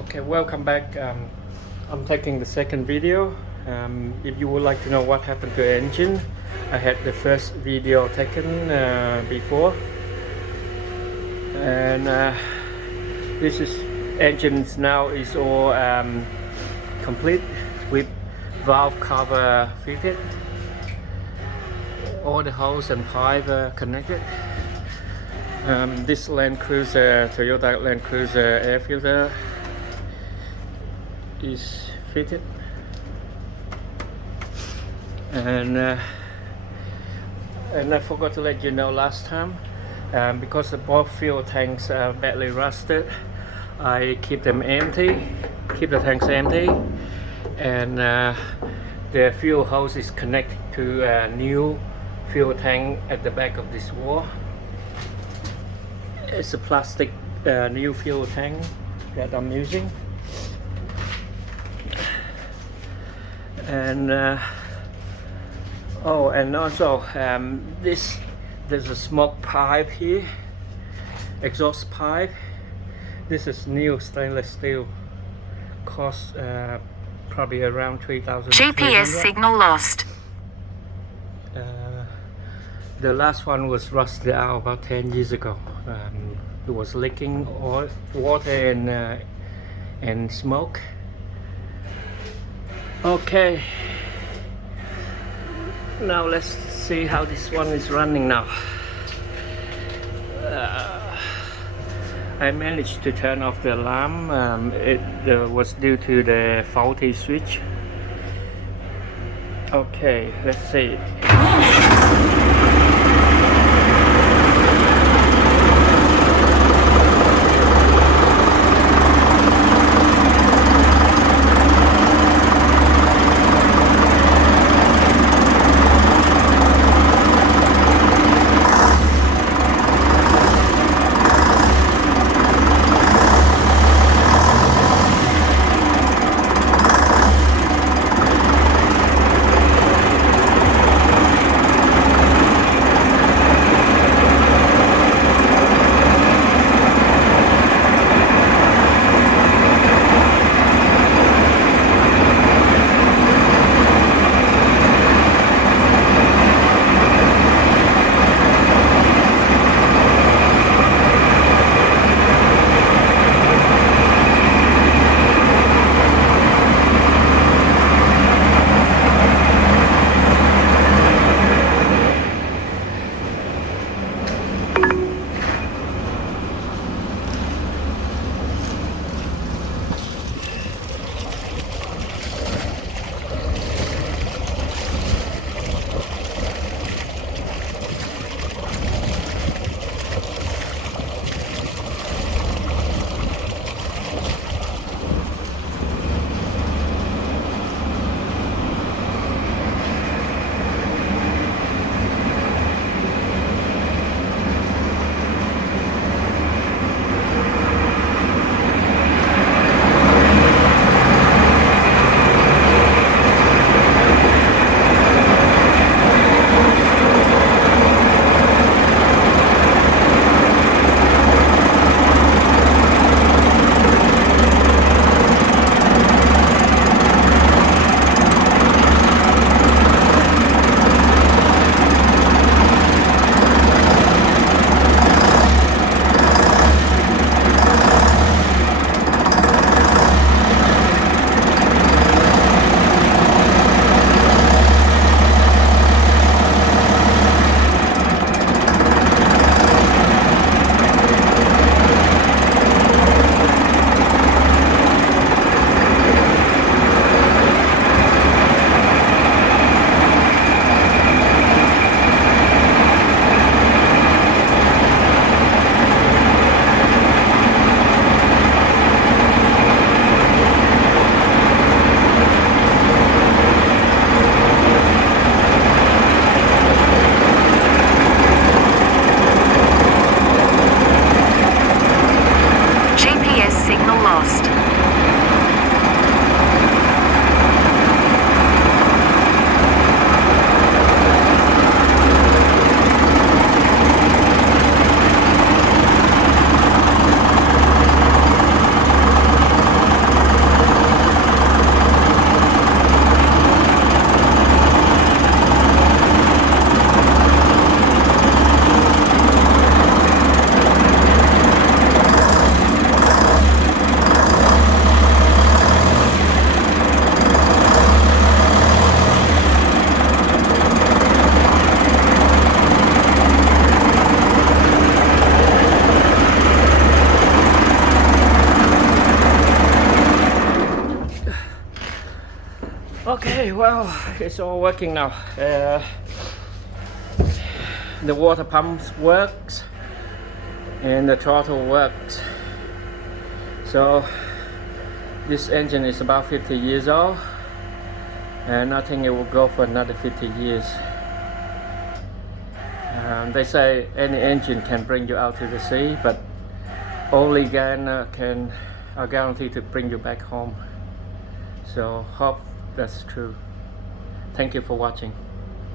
Okay, welcome back. I'm taking the second video. If you would like to know what happened to the engine, I had the first video taken before, and this is engines now is all complete with valve cover fitted. All the hose and pipe are connected. This Land Cruiser, Toyota Land Cruiser air filter is fitted, and I forgot to let you know last time, because the both fuel tanks are badly rusted, I keep them empty, keep the tanks empty, and the fuel hose is connected to a new fuel tank at the back of this wall. It's a plastic new fuel tank that I'm using. And and also there's a smoke pipe here, exhaust pipe. This is new stainless steel, costs probably around 3,000. GPS signal lost. The last one was rusted out about 10 years ago. It was leaking oil, water and smoke. Okay, now let's see how this one is running now. I managed to turn off the alarm. It was due to the faulty switch. Okay, let's see. Okay, well, it's all working now. The water pump works and the throttle works. So this engine is about 50 years old, and I think it will go for another 50 years. They say any engine can bring you out to the sea, but only Gardner can guarantee to bring you back home. So hope that's true. Thank you for watching.